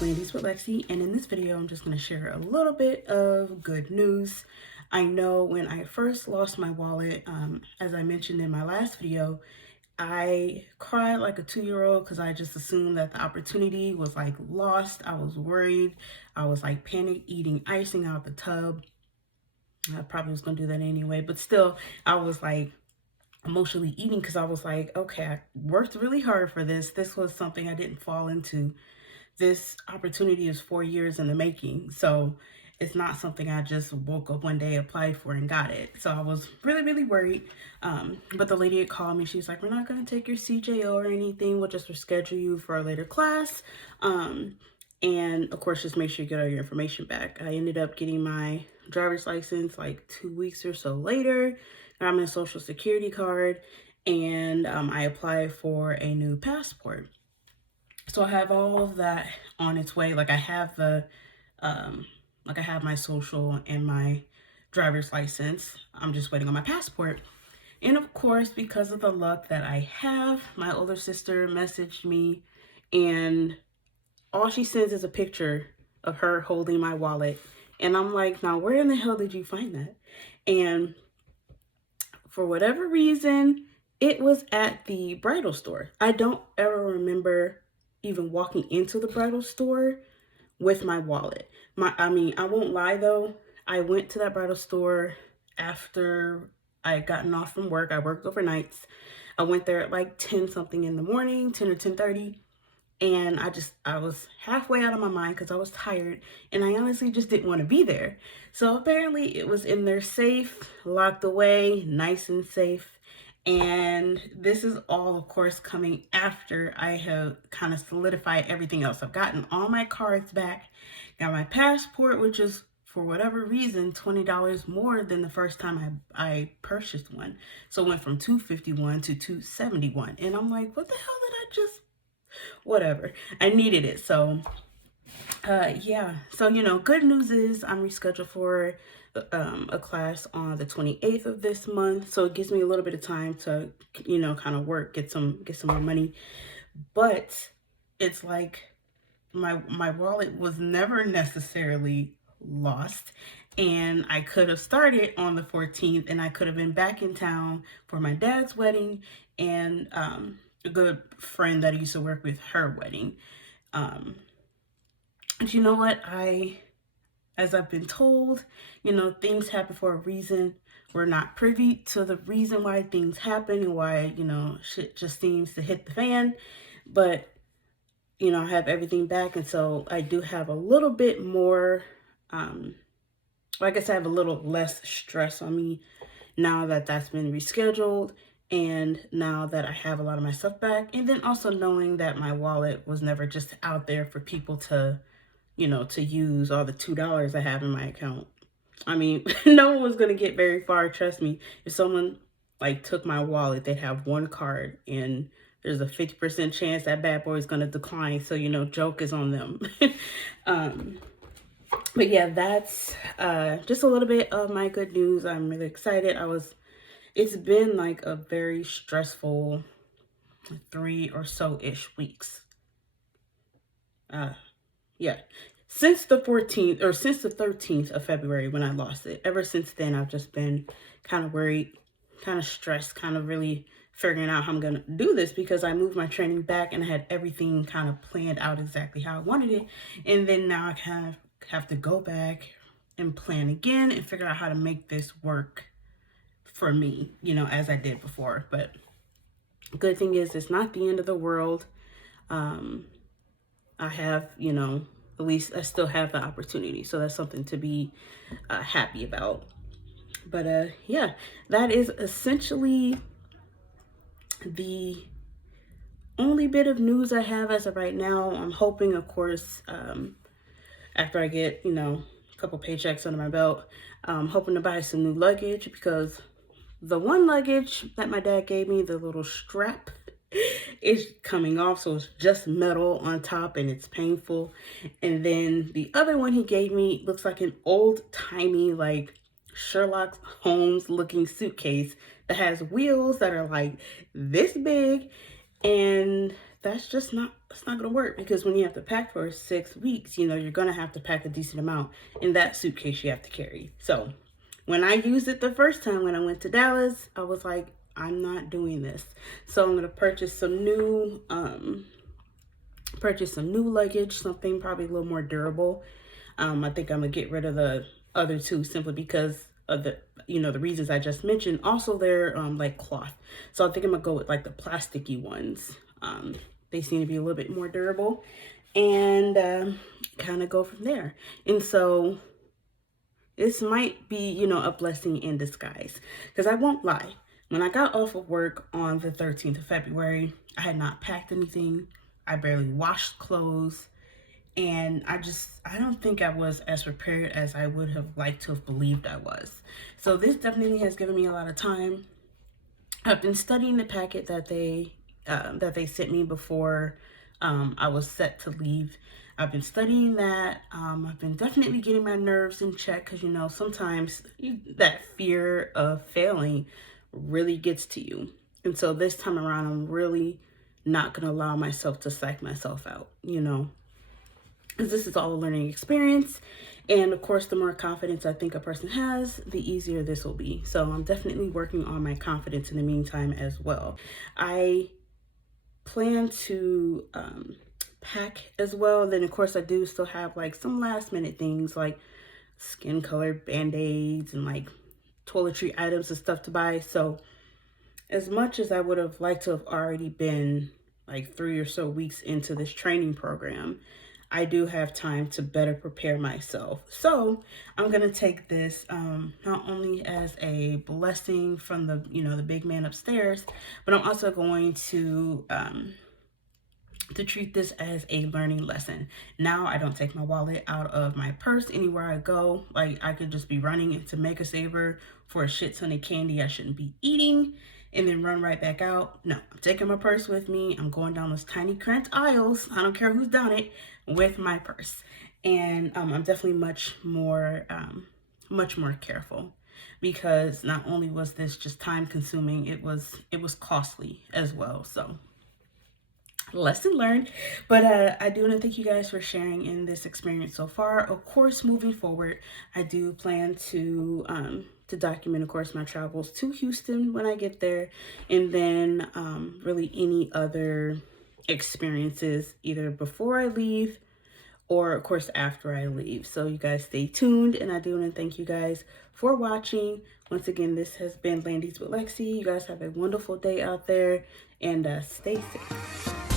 Landies with Lexi, and in this video I'm just going to share a little bit of good news. I know when I first lost my wallet, as I mentioned in my last video, I cried like a 2-year-old because I just assumed that the opportunity was like lost. I was worried. I was like panic eating icing out the tub. I probably was going to do that anyway, but still I was like emotionally eating because I was like, okay, I worked really hard for this. This was something I didn't fall into. This opportunity is 4 years in the making. So it's not something I just woke up one day, applied for, and got it. So I was really, really worried. But the lady had called me. She was like, we're not going to take your CJO or anything. We'll just reschedule you for a later class. And of course, just make sure you get all your information back. I ended up getting my driver's license like 2 weeks or so later. Got my social security card, and I applied for a new passport. So I have all of that on its way. Like I have the, I have my social and my driver's license. I'm just waiting on my passport. And of course, because of the luck that I have, my older sister messaged me, and all she sends is a picture of her holding my wallet. And I'm like, now where in the hell did you find that? And for whatever reason, it was at the bridal store. I don't ever remember even walking into the bridal store with my wallet. I won't lie though. I went to that bridal store after I had gotten off from work. I worked overnights. I went there at like 10 something in the morning, 10 or 10:30. And I was halfway out of my mind because I was tired, and I honestly just didn't want to be there. So apparently it was in their safe, locked away, nice and safe. And this is all, of course, coming after I have kind of solidified everything else. I've gotten all my cards back, got my passport, which is, for whatever reason, $20 more than the first time I purchased one. So it went from $251 to $271. And I'm like, what the hell did I just... Whatever. I needed it. So yeah. So, good news is I'm rescheduled for a class on the 28th of this month. So it gives me a little bit of time to, kind of work, get some more money. But it's like my wallet was never necessarily lost, and I could have started on the 14th, and I could have been back in town for my dad's wedding and a good friend that I used to work with, her wedding. But you know what? As I've been told, things happen for a reason. We're not privy to the reason why things happen and why, shit just seems to hit the fan. But, I have everything back. And so I do have a little bit more, I guess I have a little less stress on me now that that's been rescheduled, and now that I have a lot of my stuff back. And then also knowing that my wallet was never just out there for people to, to use all the $2 I have in my account. I mean, no one was going to get very far. Trust me. If someone like took my wallet, they'd have one card, and there's a 50% chance that bad boy is going to decline. So, joke is on them. But yeah, that's just a little bit of my good news. I'm really excited. It's been like a very stressful 3 or so-ish weeks. Yeah, since the 14th or since the 13th of February when I lost it. Ever since then, I've just been kind of worried, kind of stressed, kind of really figuring out how I'm going to do this, because I moved my training back and I had everything kind of planned out exactly how I wanted it. And then now I kind of have to go back and plan again and figure out how to make this work for me, as I did before. But good thing is, it's not the end of the world. I have, at least I still have the opportunity. So that's something to be happy about. But yeah, that is essentially the only bit of news I have as of right now. I'm hoping, of course, after I get, a couple paychecks under my belt, I'm hoping to buy some new luggage, because the one luggage that my dad gave me, the little strap, is coming off. So it's just metal on top and it's painful. And then the other one he gave me looks like an old-timey, like Sherlock Holmes looking suitcase that has wheels that are like this big. And that's just not, it's not gonna work, because when you have to pack for 6 weeks, you know, you're gonna have to pack a decent amount in that suitcase you have to carry. So when I used it the first time when I went to Dallas, I was like, I'm not doing this. So I'm gonna purchase some new luggage, something probably a little more durable. I think I'm gonna get rid of the other two simply because of the, you know, the reasons I just mentioned. Also, they're like cloth, so I think I'm gonna go with like the plasticky ones. They seem to be a little bit more durable, and kind of go from there. And so this might be, you know, a blessing in disguise, because I won't lie. When I got off of work on the 13th of February, I had not packed anything. I barely washed clothes. And I don't think I was as prepared as I would have liked to have believed I was. So this definitely has given me a lot of time. I've been studying the packet that they sent me before I was set to leave. I've been studying that. I've been definitely getting my nerves in check, because, you know, sometimes that fear of failing really gets to you. And so this time around, I'm really not going to allow myself to psych myself out, you know, because this is all a learning experience. And of course, the more confidence I think a person has, the easier this will be. So I'm definitely working on my confidence in the meantime as well. I plan to pack as well. Then of course I do still have like some last minute things like skin color band-aids and like toiletry items and stuff to buy. So as much as I would have liked to have already been like 3 or so weeks into this training program, I do have time to better prepare myself. So I'm gonna take this not only as a blessing from the, you know, the big man upstairs, but I'm also going to treat this as a learning lesson. Now I don't take my wallet out of my purse anywhere I go. Like, I could just be running into Mega Saver for a shit ton of candy I shouldn't be eating and then run right back out. No, I'm taking my purse with me. I'm going down those tiny cramped aisles, I don't care who's done it, with my purse. And I'm definitely much more careful, because not only was this just time consuming, it was costly as well. So lesson learned. But I do want to thank you guys for sharing in this experience so far. Of course, moving forward, I do plan to document, of course, my travels to Houston when I get there, and then really any other experiences either before I leave or of course after I leave. So you guys stay tuned, and I do want to thank you guys for watching. Once again, this has been Landies with Lexi. You guys have a wonderful day out there, and stay safe.